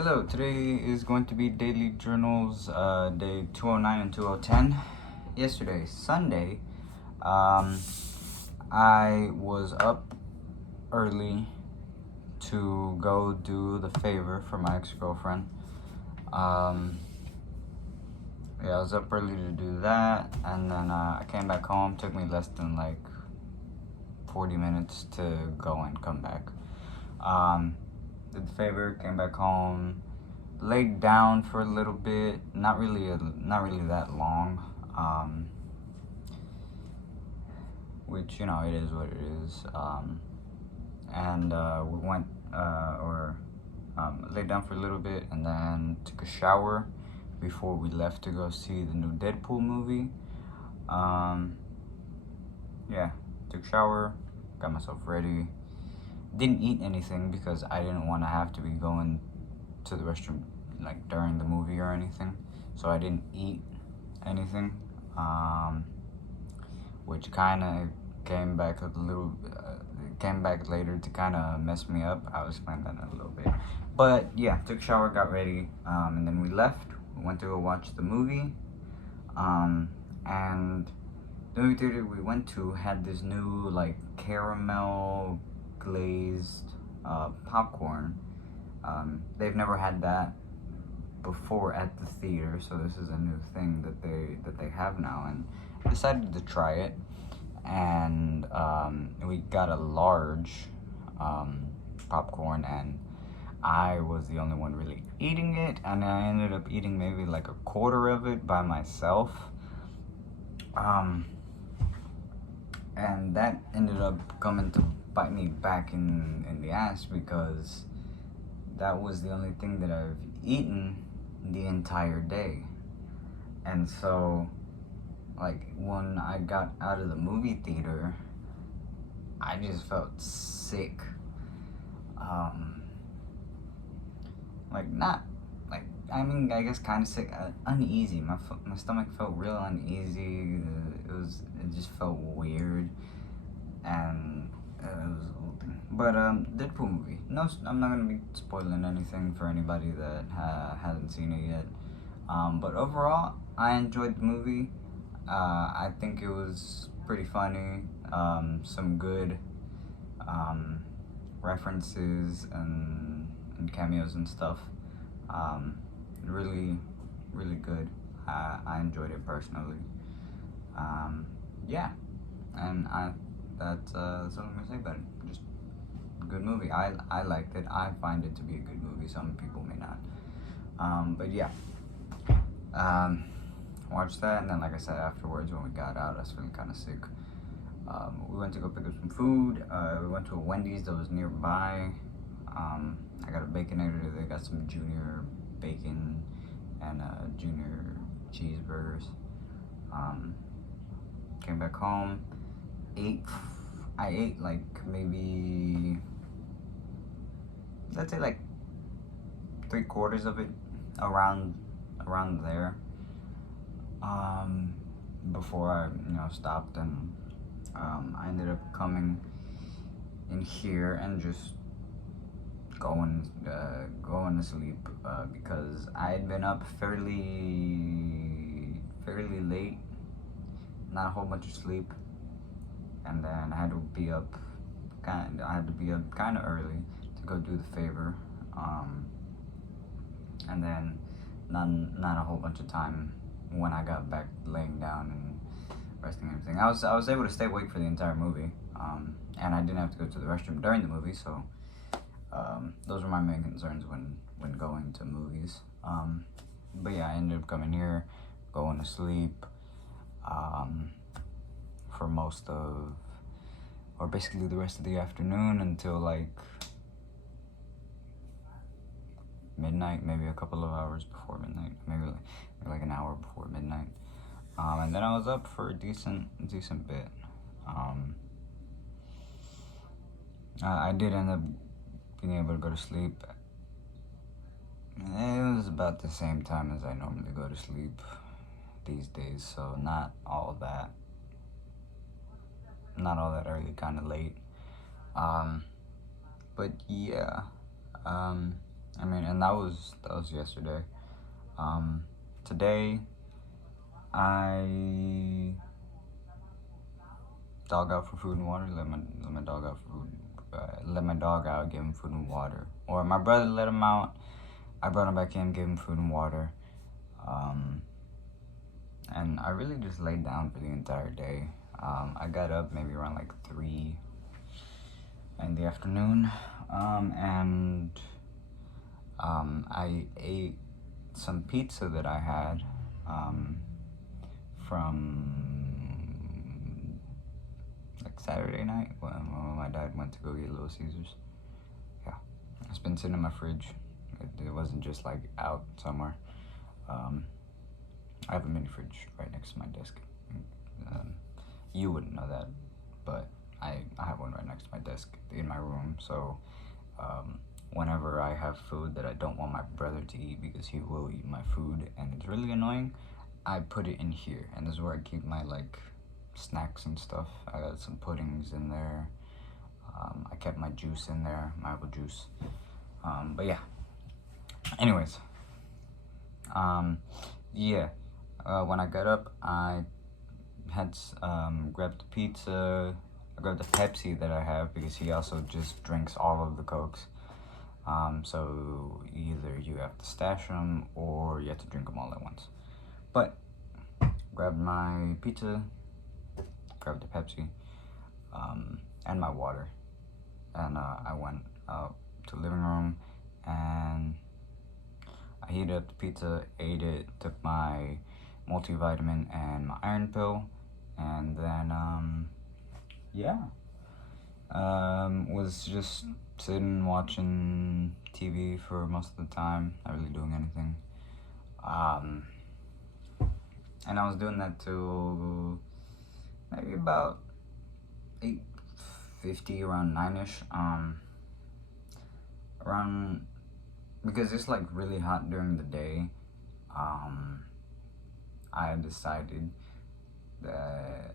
Hello, today is going to be Daily Journals, day 209 and 2010. Yesterday, Sunday, I was up early to go do the favor for my ex-girlfriend. Yeah, I was up early to do that, and then I came back home. Took me less than like 40 minutes to go and come back. Did the favor, came back home, laid down for a little bit. Not really that long. Which, it is what it is. And we went laid down for a little bit, and then took a shower before we left to go see the new Deadpool movie. Yeah, took a shower, got myself ready. Didn't eat anything because I didn't want to have to be going to the restroom like during the movie or anything, so I didn't eat anything, which kind of came back later to kind of mess me up. I'll explain that in a little bit. But yeah, took a shower, got ready, and then we left. We went to go watch the movie, and the movie theater we went to had this new like caramel glazed popcorn. They've never had that before at the theater, so this is a new thing that they have now, and decided to try it. And we got a large popcorn, and I was the only one really eating it, and I ended up eating maybe like a quarter of it by myself. And that ended up coming to bite me back in the ass, because that was the only thing that I've eaten the entire day. And so, like, when I got out of the movie theater, I just felt sick. I guess kind of sick, uneasy. My stomach felt real uneasy. It just felt weird, and it was a whole thing. But Deadpool movie. No, I'm not gonna be spoiling anything for anybody that hasn't seen it yet. But overall, I enjoyed the movie. I think it was pretty funny. Some good references and cameos and stuff. Really, really good. I enjoyed it personally. Yeah, and that's all I'm gonna say about it. Just a good movie. I liked it. I find it to be a good movie. Some people may not. But yeah. Watched that, and then, like I said, afterwards when we got out, I was feeling kind of sick. We went to go pick up some food. We went to a Wendy's that was nearby. I got a Baconator. They got some junior bacon and junior cheeseburgers. Came back home. I ate like maybe, let's say like 3/4 of it, around there. Before I stopped, and I ended up coming in here and just going to sleep, because I had been up fairly late, not a whole bunch of sleep, and then I had to be up kind of early to go do the favor, and then not a whole bunch of time when I got back laying down and resting and everything. I was able to stay awake for the entire movie, and I didn't have to go to the restroom during the movie, so those were my main concerns when going to movies. But yeah, I ended up coming here, going to sleep for most of, or basically the rest of the afternoon, until like midnight, maybe a couple of hours before midnight, maybe like an hour before midnight. And then I was up for a decent bit. I did end up being able to go to sleep. It was about the same time as I normally go to sleep these days, so not all that early, kind of late. But yeah, I mean, and that was yesterday. Today I dog out for food and water. Let my dog out for food. Let my dog out. Give him food and water. Or my brother let him out. I brought him back in. Gave him food and water. And I really just laid down for the entire day. I got up maybe around like 3 in the afternoon, and I ate some pizza that I had from like Saturday night when my dad went to go get Little Caesars. Yeah, it's been sitting in my fridge. It wasn't just like out somewhere. I have a mini fridge right next to my desk. You wouldn't know that, but I have one right next to my desk in my room. So whenever I have food that I don't want my brother to eat because he will eat my food and it's really annoying, I put it in here, and this is where I keep my like snacks and stuff. I got some puddings in there. I kept my juice in there, my apple juice. But yeah. Anyways, yeah. When I got up, I had grabbed the pizza. I grabbed the Pepsi that I have because he also just drinks all of the Cokes. So either you have to stash them or you have to drink them all at once. But grabbed my pizza, grabbed the Pepsi, and my water. And I went out to the living room and I heated up the pizza, ate it, took my multivitamin and my iron pill, and then was just sitting watching TV for most of the time, not really doing anything. And I was doing that till maybe about 8:50, around 9ish. Around, because it's like really hot during the day. I decided that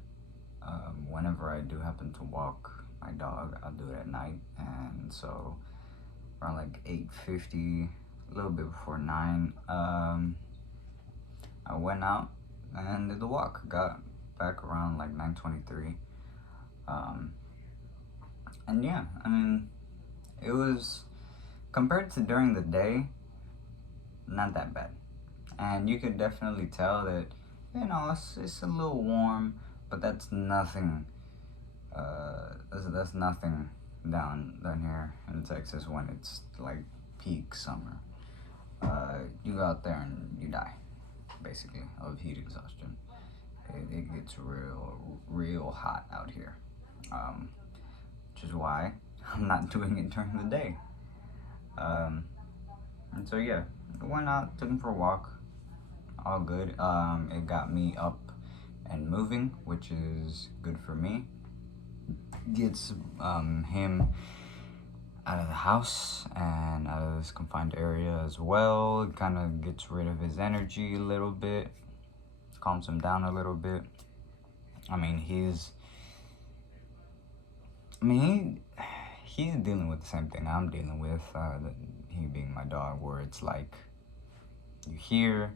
whenever I do happen to walk my dog, I'll do it at night. And so around like 8:50, a little bit before 9, I went out and did the walk. Got back around like 9:23. And yeah, I mean, it was, compared to during the day, not that bad. And you could definitely tell that, it's a little warm, but that's nothing. That's nothing down here in Texas when it's like peak summer. You go out there and you die, basically, of heat exhaustion. It gets real hot out here, which is why I'm not doing it during the day. And so yeah, I went out, took him for a walk, all good. It got me up and moving, which is good for me. Gets him out of the house and out of this confined area as well. It kind of gets rid of his energy a little bit, calms him down a little bit. I mean, he's dealing with the same thing I'm dealing with, he being my dog, where it's like you hear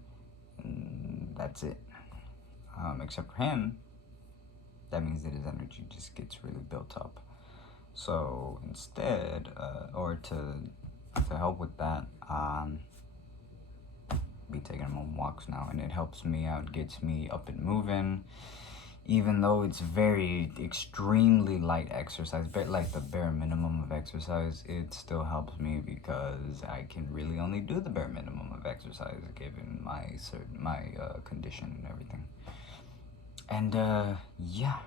and that's it. Except for him, that means that his energy just gets really built up. So instead, or to help with that, be taking him on walks now, and it helps me out, gets me up and moving. Even though it's very extremely light exercise, like the bare minimum of exercise, it still helps me because I can really only do the bare minimum of exercise given my condition and everything. And yeah,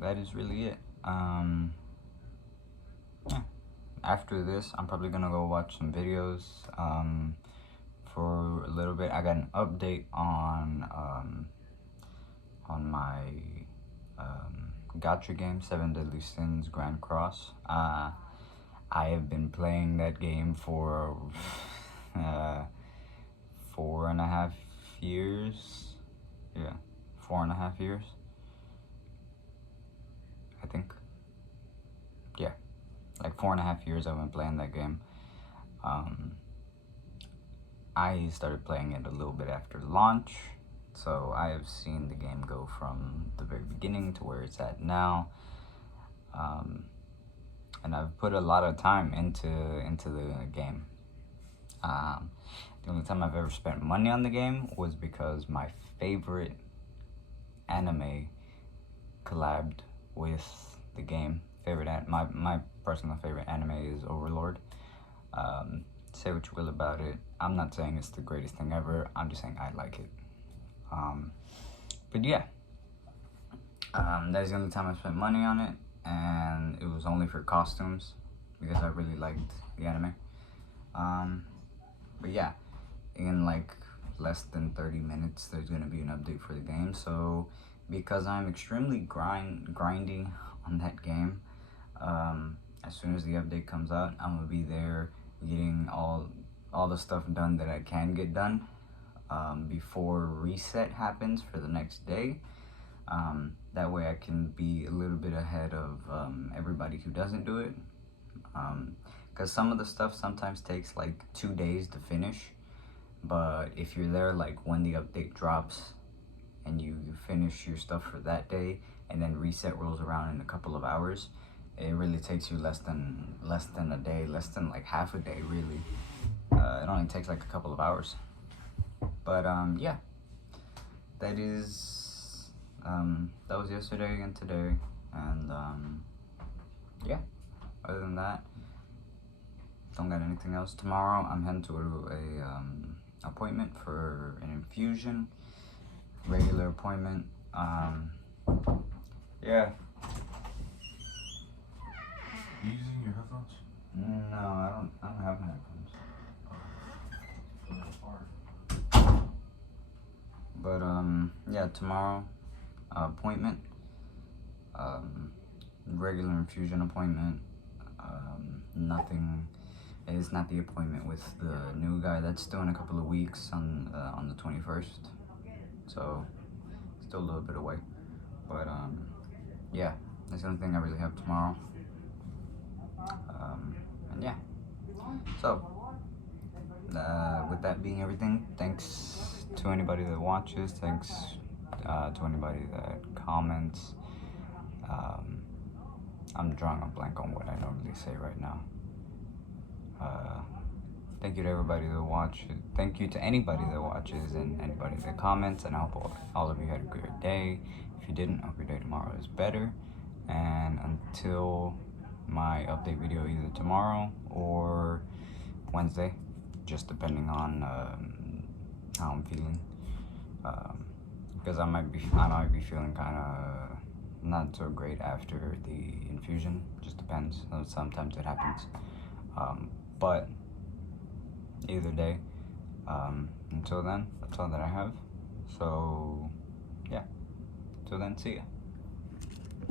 that is really it. Yeah. After this, I'm probably gonna go watch some videos for a little bit. I got an update on my gacha game, 7 Deadly Sins Grand Cross. I have been playing that game for 4.5 years. Yeah, 4.5 years, I think. Yeah, like 4.5 years I've been playing that game. I started playing it a little bit after launch, so I have seen the game go from the very beginning to where it's at now. And I've put a lot of time into the game. The only time I've ever spent money on the game was because my favorite anime collabed with the game. My personal favorite anime is Overlord. Say what you will about it. I'm not saying it's the greatest thing ever. I'm just saying I like it. But yeah, that's the only time I spent money on it, and it was only for costumes because I really liked the anime. But yeah, in like less than 30 minutes, there's gonna be an update for the game. So because I'm extremely grindy on that game, as soon as the update comes out, I'm gonna be there getting all the stuff done that I can get done before reset happens for the next day. That way I can be a little bit ahead of everybody who doesn't do it, because some of the stuff sometimes takes like 2 days to finish, but if you're there like when the update drops and you finish your stuff for that day and then reset rolls around in a couple of hours, it really takes you less than a day, less than like half a day really. It only takes like a couple of hours. But yeah, that was yesterday and today, and yeah, other than that, don't got anything else. Tomorrow I'm heading to a appointment for an infusion, regular appointment. Yeah. You using your headphones? No, I don't have headphones. But yeah, tomorrow appointment, regular infusion appointment. Nothing. It's not the appointment with the new guy. That's still in a couple of weeks on the 21st. So still a little bit away. But yeah, that's the only thing I really have tomorrow. And yeah, so with that being everything, thanks to anybody that watches, thanks to anybody that comments. I'm drawing a blank on what I normally say right now. Thank you to everybody that watches. Thank you to anybody that watches and anybody that comments, and I hope all of you had a good day. If you didn't, I hope your day tomorrow is better. And until my update video either tomorrow or Wednesday, just depending on how I'm feeling, because I might be feeling kind of not so great after the infusion. Just depends. Sometimes it happens, but either day, until then, that's all that I have. So yeah, till then, see ya.